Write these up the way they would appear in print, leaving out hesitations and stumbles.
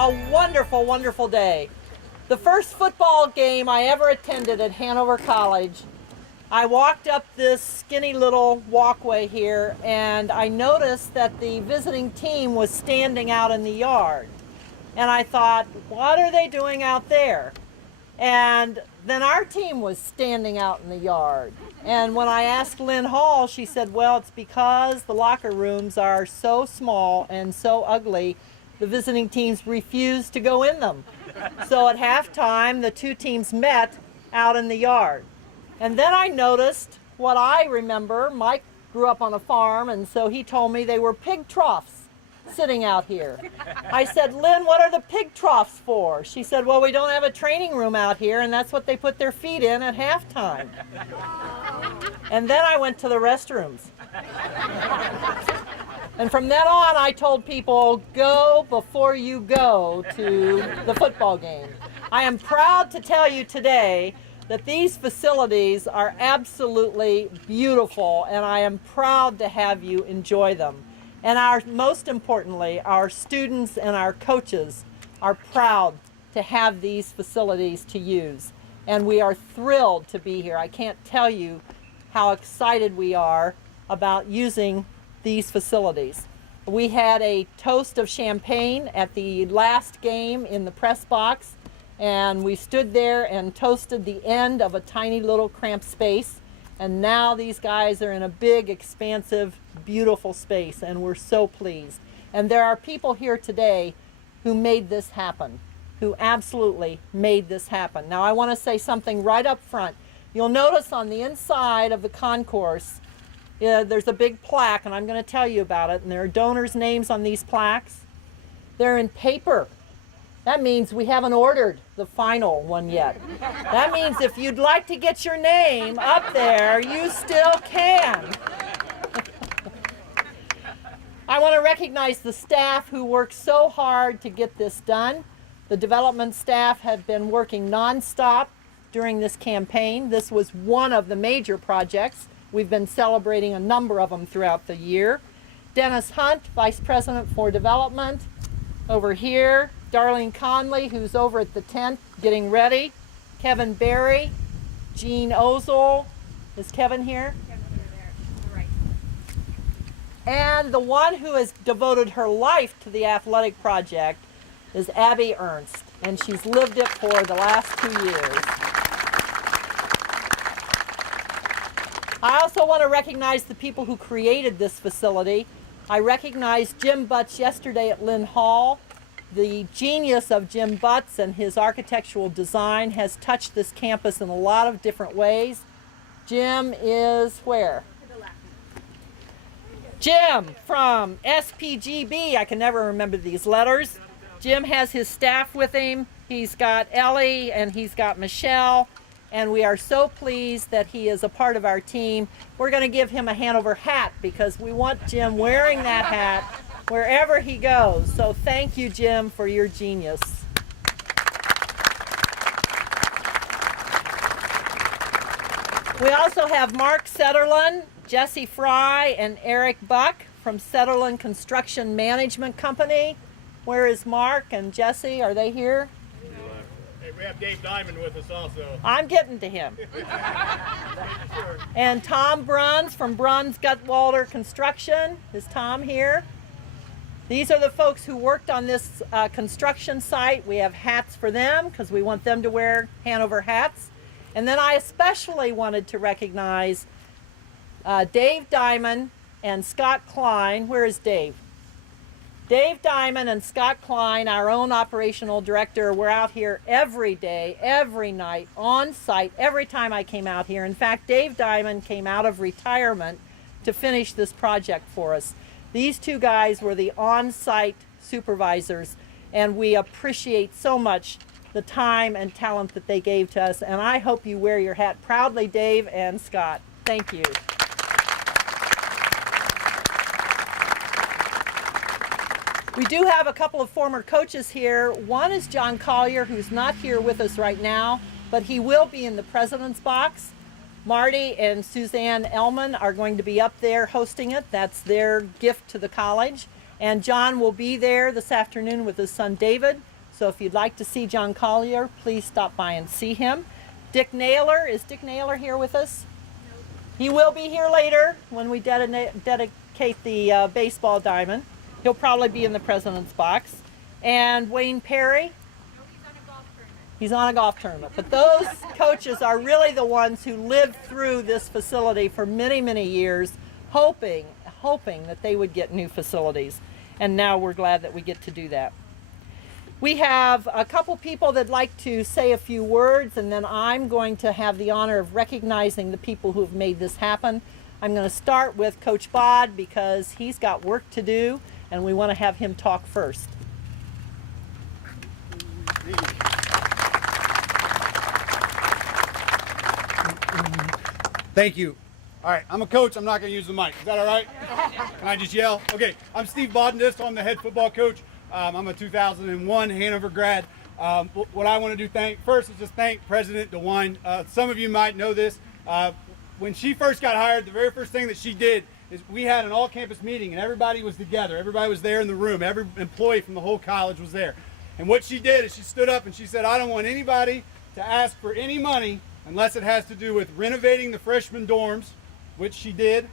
a wonderful, wonderful day. The first football game I ever attended at Hanover College, I walked up this skinny little walkway here and I noticed that the visiting team was standing out in the yard. And I thought, what are they doing out there? And then our team was standing out in the yard. And when I asked Lynn Hall, she said, well, it's because the locker rooms are so small and so ugly, the visiting teams refused to go in them. So at halftime, the two teams met out in the yard. And then I noticed what I remember. Mike grew up on a farm, and so he told me they were pig troughs sitting out here. I said, Lynn, what are the pig troughs for? She said, well, we don't have a training room out here, and that's what they put their feet in at halftime. And then I went to the restrooms. And from then on, I told people, go before you go to the football game. I am proud to tell you today that these facilities are absolutely beautiful, and I am proud to have you enjoy them. And most importantly, our students and our coaches are proud to have these facilities to use. And we are thrilled to be here. I can't tell you how excited we are about using these facilities. We had a toast of champagne at the last game in the press box, and we stood there and toasted the end of a tiny little cramped space. And now these guys are in a big, expansive, beautiful space, and we're so pleased. And there are people here today who made this happen, who absolutely made this happen. Now I want to say something right up front. You'll notice on the inside of the concourse, there's a big plaque, and I'm going to tell you about it. And there are donors' names on these plaques. They're in paper. That means we haven't ordered the final one yet. That means if you'd like to get your name up there, you still can. I want to recognize the staff who worked so hard to get this done. The development staff have been working nonstop during this campaign. This was one of the major projects. We've been celebrating a number of them throughout the year. Dennis Hunt, Vice President for Development, over here. Darlene Conley, who's over at the tent getting ready. Kevin Berry, Jean Ozel. Is Kevin here? Kevin's there, right. And the one who has devoted her life to the athletic project is Abby Ernst, and she's lived it for the last 2 years. I also want to recognize the people who created this facility. I recognized Jim Butts yesterday at Lynn Hall. The genius of Jim Butts and his architectural design has touched this campus in a lot of different ways. Jim is where? To the left. Jim from SPGB. I can never remember these letters. Jim has his staff with him. He's got Ellie and he's got Michelle. And we are so pleased that he is a part of our team. We're going to give him a Hanover hat because we want Jim wearing that hat wherever he goes. So thank you, Jim, for your genius. We also have Mark Setterlund, Jesse Fry, and Eric Buck from Setterlund Construction Management Company. Where is Mark and Jesse? Are they here? Hey, we have Dave Diamond with us also. I'm getting to him. And Tom Bruns from Bruns Gutwalder Construction. Is Tom here? These are the folks who worked on this construction site. We have hats for them because we want them to wear Hanover hats. And then I especially wanted to recognize Dave Diamond and Scott Klein. Where is Dave? Dave Diamond and Scott Klein, our own operational director, were out here every day, every night, on site, every time I came out here. In fact, Dave Diamond came out of retirement to finish this project for us. These two guys were the on-site supervisors, and we appreciate so much the time and talent that they gave to us. And I hope you wear your hat proudly, Dave and Scott. Thank you. We do have a couple of former coaches here. One is John Collier, who's not here with us right now, but he will be in the president's box. Marty and Suzanne Ellman are going to be up there hosting it. That's their gift to the college. And John will be there this afternoon with his son David. So if you'd like to see John Collier, please stop by and see him. Dick Naylor, is Dick Naylor here with us? He will be here later when we dedicate the baseball diamond. He'll probably be in the president's box. And Wayne Perry? No, he's on a golf tournament. He's on a golf tournament. But those coaches are really the ones who lived through this facility for many, many years, hoping that they would get new facilities. And now we're glad that we get to do that. We have a couple people that'd like to say a few words, and then I'm going to have the honor of recognizing the people who have made this happen. I'm going to start with Coach Bod because he's got work to do, and we want to have him talk first. Thank you. All right, I'm a coach. I'm not going to use the mic. Is that all right? Can I just yell? Okay, I'm Steve Bodendist. I'm the head football coach. I'm a 2001 Hanover grad. What I want to do first is just thank President DeWine. Some of you might know this. When she first got hired, the very first thing that she did is we had an all-campus meeting, and everybody was together. Everybody was there in the room. Every employee from the whole college was there. And what she did is she stood up and she said, I don't want anybody to ask for any money unless it has to do with renovating the freshman dorms, which she did,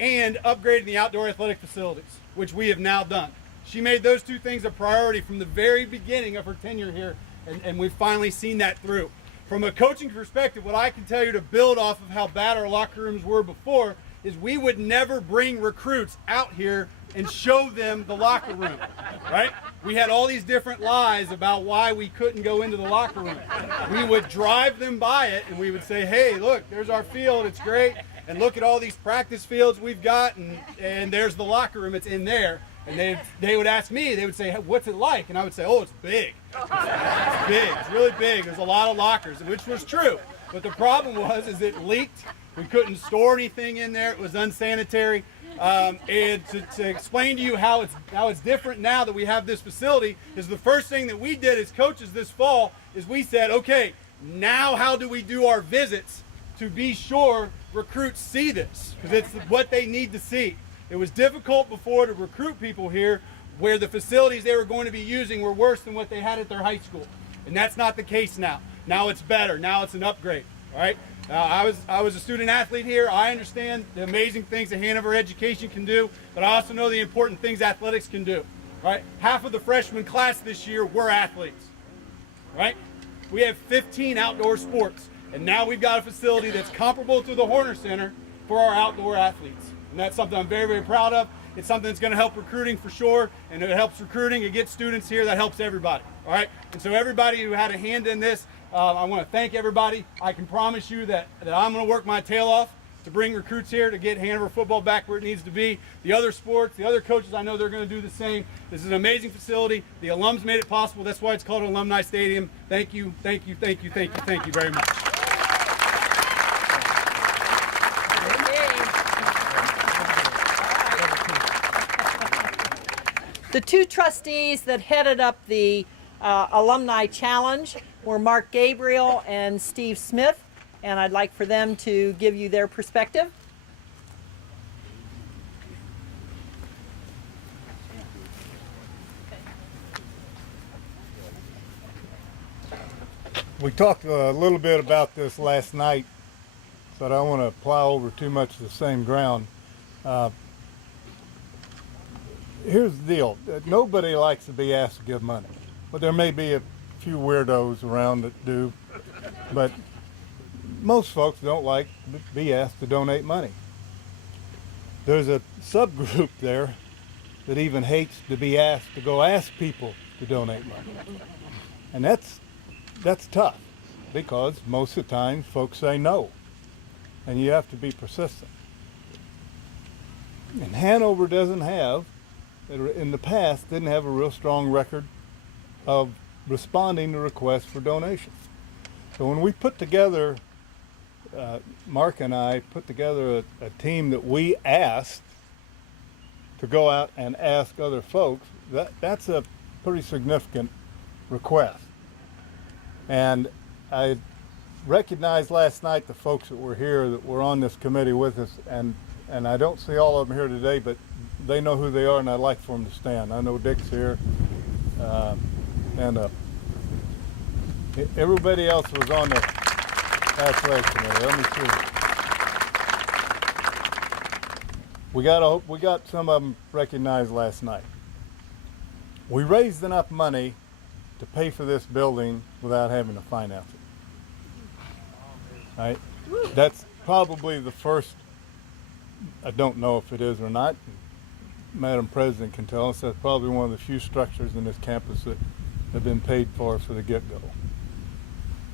and upgrading the outdoor athletic facilities, which we have now done. She made those two things a priority from the very beginning of her tenure here, and we've finally seen that through. From a coaching perspective, what I can tell you to build off of how bad our locker rooms were before is we would never bring recruits out here and show them the locker room, right? We had all these different lies about why we couldn't go into the locker room. We would drive them by it, and we would say, hey, look, there's our field, it's great, and look at all these practice fields we've got, and there's the locker room, it's in there. And they would ask me, they would say, hey, what's it like? And I would say, oh, it's big. It's big, it's really big. There's a lot of lockers, which was true. But the problem is it leaked. We couldn't store anything in there. It was unsanitary. And to explain to you how it's different now that we have this facility is the first thing that we did as coaches this fall is we said, okay, now how do we do our visits to be sure recruits see this? Because it's what they need to see. It was difficult before to recruit people here where the facilities they were going to be using were worse than what they had at their high school. And that's not the case now. Now it's better. Now it's an upgrade. All right? I was a student athlete here. I understand the amazing things that Hanover education can do, but I also know the important things athletics can do. Right? Half of the freshman class this year were athletes. Right? We have 15 outdoor sports. And now we've got a facility that's comparable to the Horner Center for our outdoor athletes. And that's something I'm very, very proud of. It's something that's going to help recruiting for sure. And if it helps recruiting, it gets students here, that helps everybody. All right? And so everybody who had a hand in this, I want to thank everybody. I can promise you that I'm going to work my tail off to bring recruits here to get Hanover football back where it needs to be. The other sports, the other coaches, I know they're going to do the same. This is an amazing facility. The alums made it possible. That's why it's called an Alumni Stadium. Thank you, thank you, thank you, thank you, thank you very much. The two trustees that headed up the Alumni Challenge were Mark Gabriel and Steve Smith, and I'd like for them to give you their perspective. We talked a little bit about this last night, so I don't want to plow over too much of the same ground. Here's the deal. Nobody likes to be asked to give money. But there may be a few weirdos around that do. But most folks don't like to be asked to donate money. There's a subgroup there that even hates to be asked to go ask people to donate money. And that's tough because most of the time folks say no. And you have to be persistent. And Hanover doesn't have, in the past, didn't have a real strong record of responding to requests for donations. So when we put together, Mark and I put together a team that we asked to go out and ask other folks, that's a pretty significant request. And I recognized last night the folks that were here that were on this committee with us, and and I don't see all of them here today, but they know who they are, and I'd like for them to stand. I know Dick's here, and everybody else was on the athletic committee. Let me see. We got some of them recognized last night. We raised enough money to pay for this building without having to finance it. Right? That's probably the first. I don't know if it is or not. Madam President can tell us that's probably one of the few structures in this campus that have been paid for the get-go.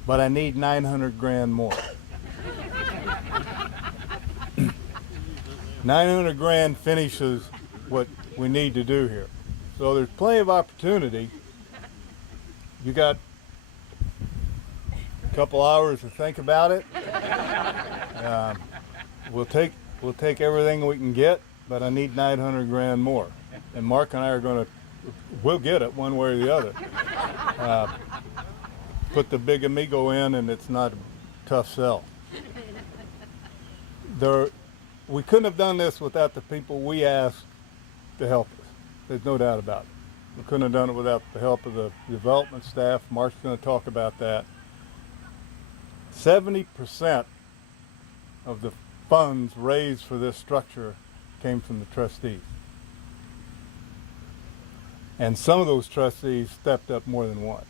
But I need 900 grand more. 900 grand finishes what we need to do here. So there's plenty of opportunity. You got a couple hours to think about it. We'll take everything we can get, but I need 900 grand more. And Mark and I we'll get it one way or the other. Put the big amigo in, and it's not a tough sell. We couldn't have done this without the people we asked to help us. There's no doubt about it. We couldn't have done it without the help of the development staff. Mark's going to talk about that. 70% of the funds raised for this structure came from the trustees. And some of those trustees stepped up more than once.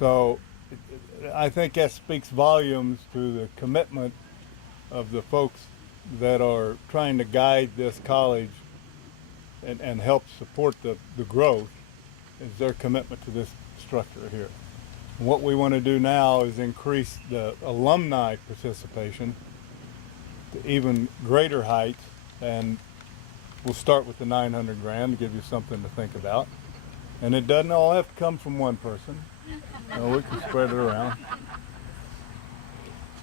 So I think that speaks volumes to the commitment of the folks that are trying to guide this college and help support the growth, is their commitment to this structure here. And what we want to do now is increase the alumni participation to even greater heights, and we'll start with the 900 grand to give you something to think about. And it doesn't all have to come from one person. We can spread it around.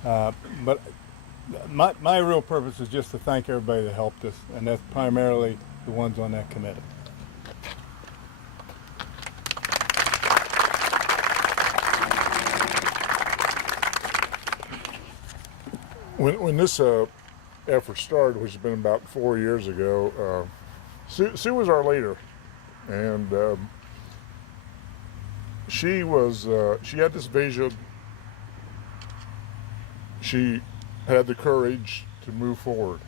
But my real purpose is just to thank everybody that helped us, and that's primarily the ones on that committee. When this effort started, which has been about 4 years ago, Sue was our leader, and she had this vision. She had the courage to move forward.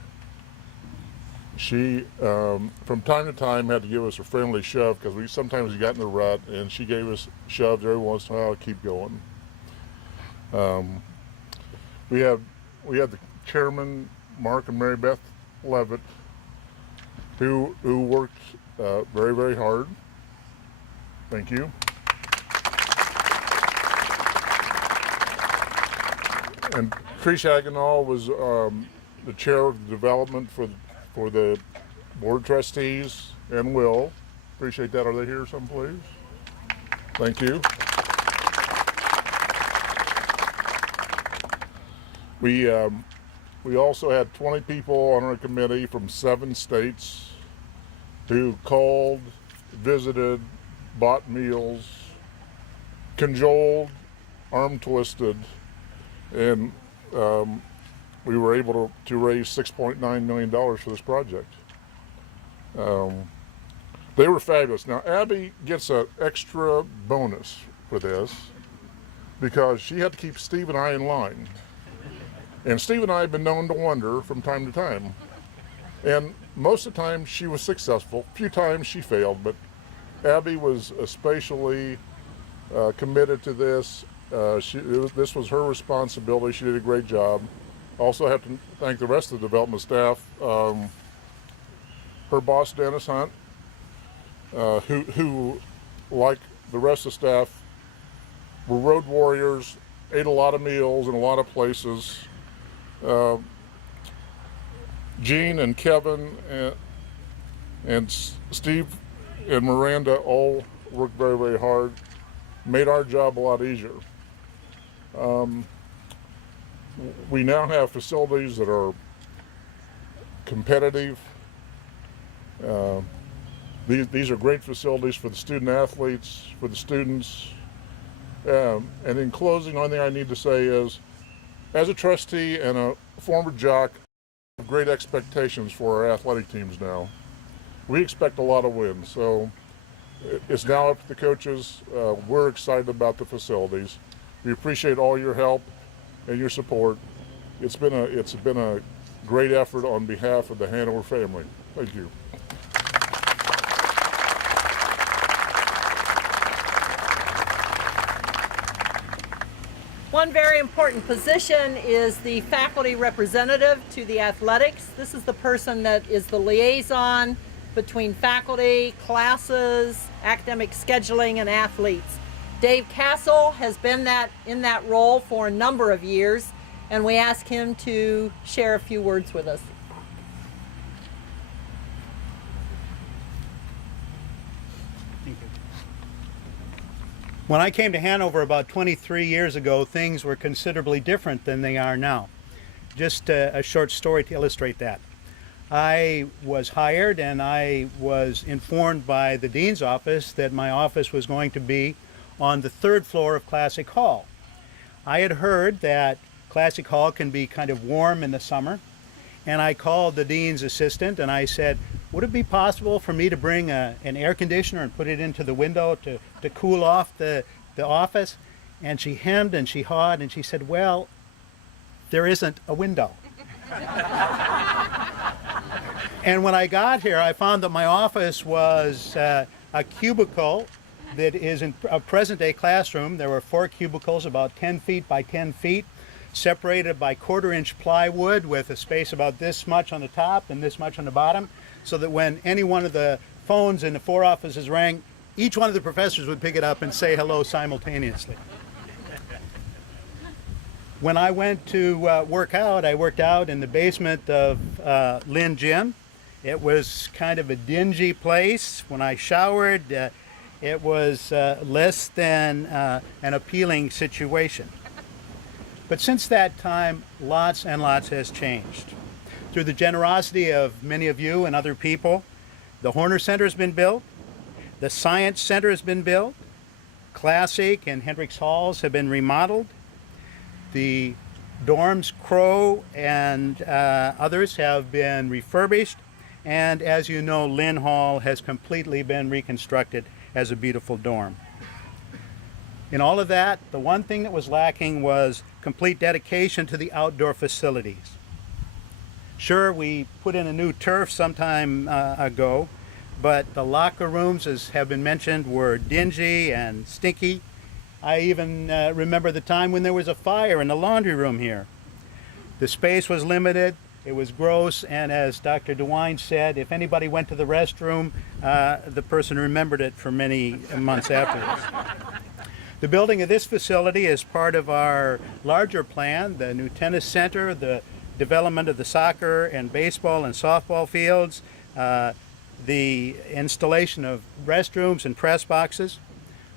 She, from time to time, had to give us a friendly shove because we sometimes got in a rut, and she gave us shoves every once in a while to keep going. We had the chairman, Mark and Mary Beth Levitt, who worked very, very hard. Thank you. And Trish Agenall was the chair of the development for the board of trustees, and Will. Appreciate that. Are they here someplace? Thank you. We also had 20 people on our committee from 7 states who called, visited, bought meals, cajoled, arm twisted, and we were able to raise $6.9 million for this project. They were fabulous. Now, Abby gets an extra bonus for this because she had to keep Steve and I in line. And Steve and I have been known to wander from time to time. And most of the time she was successful. A few times she failed, but Abby was especially committed to this. This was her responsibility. She did a great job. Also have to thank the rest of the development staff. Her boss, Dennis Hunt, who, like the rest of the staff, were road warriors, ate a lot of meals in a lot of places. Gene and Kevin and Steve and Miranda all worked very, very hard, made our job a lot easier. We now have facilities that are competitive. These are great facilities for the student athletes, for the students. And in closing, the only thing I need to say is, as a trustee and a former jock, Great expectations for our athletic teams now. We expect a lot of wins, so it's now up to the coaches. We're excited about the facilities. We appreciate all your help and your support. It's been a great effort on behalf of the Hanover family. Thank you. One very important position is the faculty representative to the athletics. This is the person that is the liaison between faculty, classes, academic scheduling, and athletes. Dave Castle has been in that role for a number of years, and we ask him to share a few words with us. When I came to Hanover about 23 years ago, things were considerably different than they are now. Just a short story to illustrate that. I was hired and I was informed by the dean's office that my office was going to be on the 3rd floor of Classic Hall. I had heard that Classic Hall can be kind of warm in the summer, and I called the dean's assistant and I said, would it be possible for me to bring an air conditioner and put it into the window to cool off the office? And she hemmed and she hawed and she said, well, there isn't a window. And when I got here, I found that my office was a cubicle that is in a present-day classroom. There were 4 cubicles about 10 feet by 10 feet, separated by 1/4-inch plywood with a space about this much on the top and this much on the bottom, so that when any one of the phones in the 4 offices rang, each one of the professors would pick it up and say hello simultaneously. When I went to work out, I worked out in the basement of Lynn Gym. It was kind of a dingy place. When I showered, it was less than an appealing situation. But since that time, lots and lots has changed. Through the generosity of many of you and other people, the Horner Center has been built, the Science Center has been built, Classic and Hendricks Halls have been remodeled, the dorms, Crow and others have been refurbished, and as you know, Lynn Hall has completely been reconstructed as a beautiful dorm. In all of that, the one thing that was lacking was complete dedication to the outdoor facilities. Sure, we put in a new turf some time ago, but the locker rooms, as have been mentioned, were dingy and stinky. I even remember the time when there was a fire in the laundry room here. The space was limited, it was gross, and as Dr. DeWine said, if anybody went to the restroom, the person remembered it for many months afterwards. The building of this facility is part of our larger plan, the new tennis center, the development of the soccer and baseball and softball fields, the installation of restrooms and press boxes.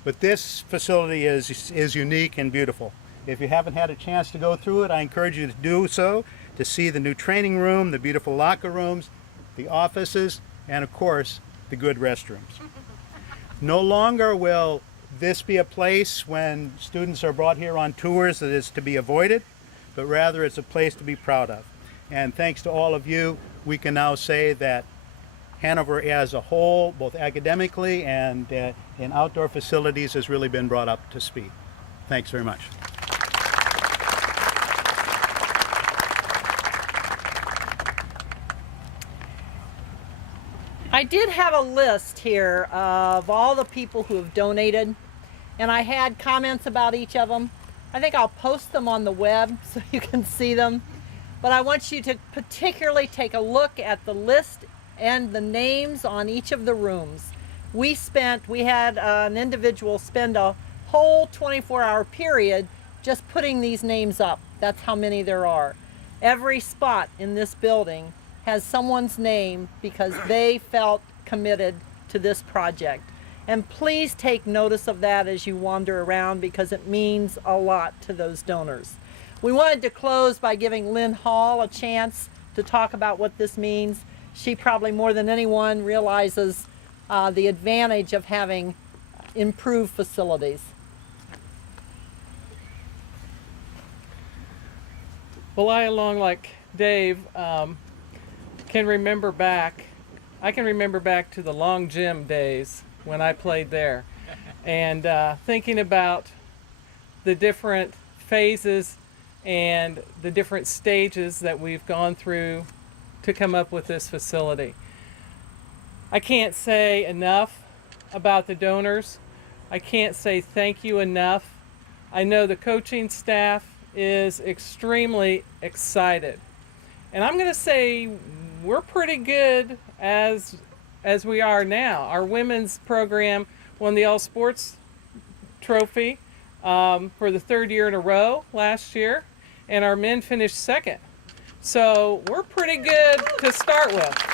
But this facility is unique and beautiful. If you haven't had a chance to go through it, I encourage you to do so, to see the new training room, the beautiful locker rooms, the offices, and of course, the good restrooms. No longer will this be a place when students are brought here on tours that is to be avoided, but rather it's a place to be proud of. And thanks to all of you, we can now say that Hanover as a whole, both academically and in outdoor facilities, has really been brought up to speed. Thanks very much. I did have a list here of all the people who have donated, and I had comments about each of them. I think I'll post them on the web so you can see them. But I want you to particularly take a look at the list and the names on each of the rooms. We had an individual spend a whole 24-hour period just putting these names up. That's how many there are. Every spot in this building has someone's name because they felt committed to this project. And please take notice of that as you wander around, because it means a lot to those donors. We wanted to close by giving Lynn Hall a chance to talk about what this means. She probably more than anyone realizes the advantage of having improved facilities. Well, I, along like Dave, can remember back, I can remember back to the long gym days when I played there, and thinking about the different phases and the different stages that we've gone through to come up with this facility. I can't say enough about the donors. I can't say thank you enough. I know the coaching staff is extremely excited. And I'm going to say we're pretty good as we are now. Our women's program won the All Sports Trophy for the third year in a row last year, and our men finished second. So we're pretty good to start with.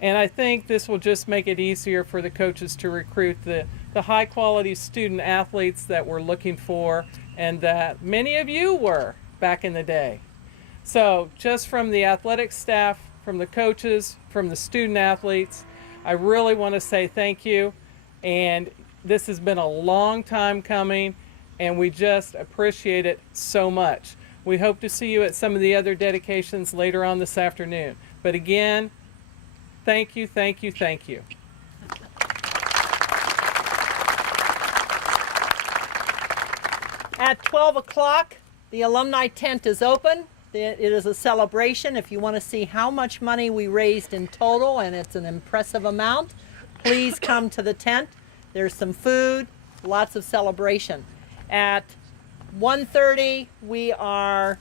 And I think this will just make it easier for the coaches to recruit the high quality student athletes that we're looking for and that many of you were back in the day. So just from the athletic staff, from the coaches, from the student athletes, I really want to say thank you. And this has been a long time coming, and we just appreciate it so much. We hope to see you at some of the other dedications later on this afternoon. But again, thank you, thank you, thank you. At 12 o'clock, the alumni tent is open. It is a celebration. If you want to see how much money we raised in total, and it's an impressive amount, please come to the tent. There's some food, lots of celebration. At 1:30, we are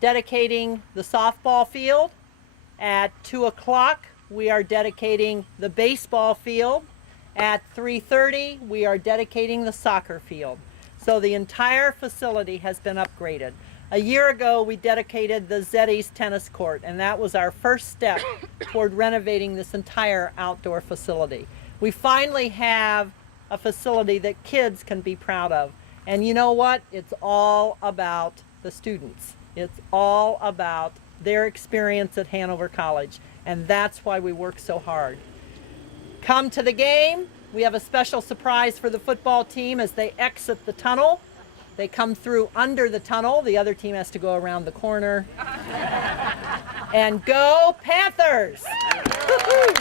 dedicating the softball field. At 2 o'clock, we are dedicating the baseball field. At 3:30, we are dedicating the soccer field. So the entire facility has been upgraded. A year ago, we dedicated the Zeddy's tennis court, and that was our first step toward renovating this entire outdoor facility. We finally have a facility that kids can be proud of. And you know what? It's all about the students. It's all about their experience at Hanover College, and that's why we work so hard. Come to the game. We have a special surprise for the football team as they exit the tunnel. They come through under the tunnel. The other team has to go around the corner. And go Panthers! Woo-hoo!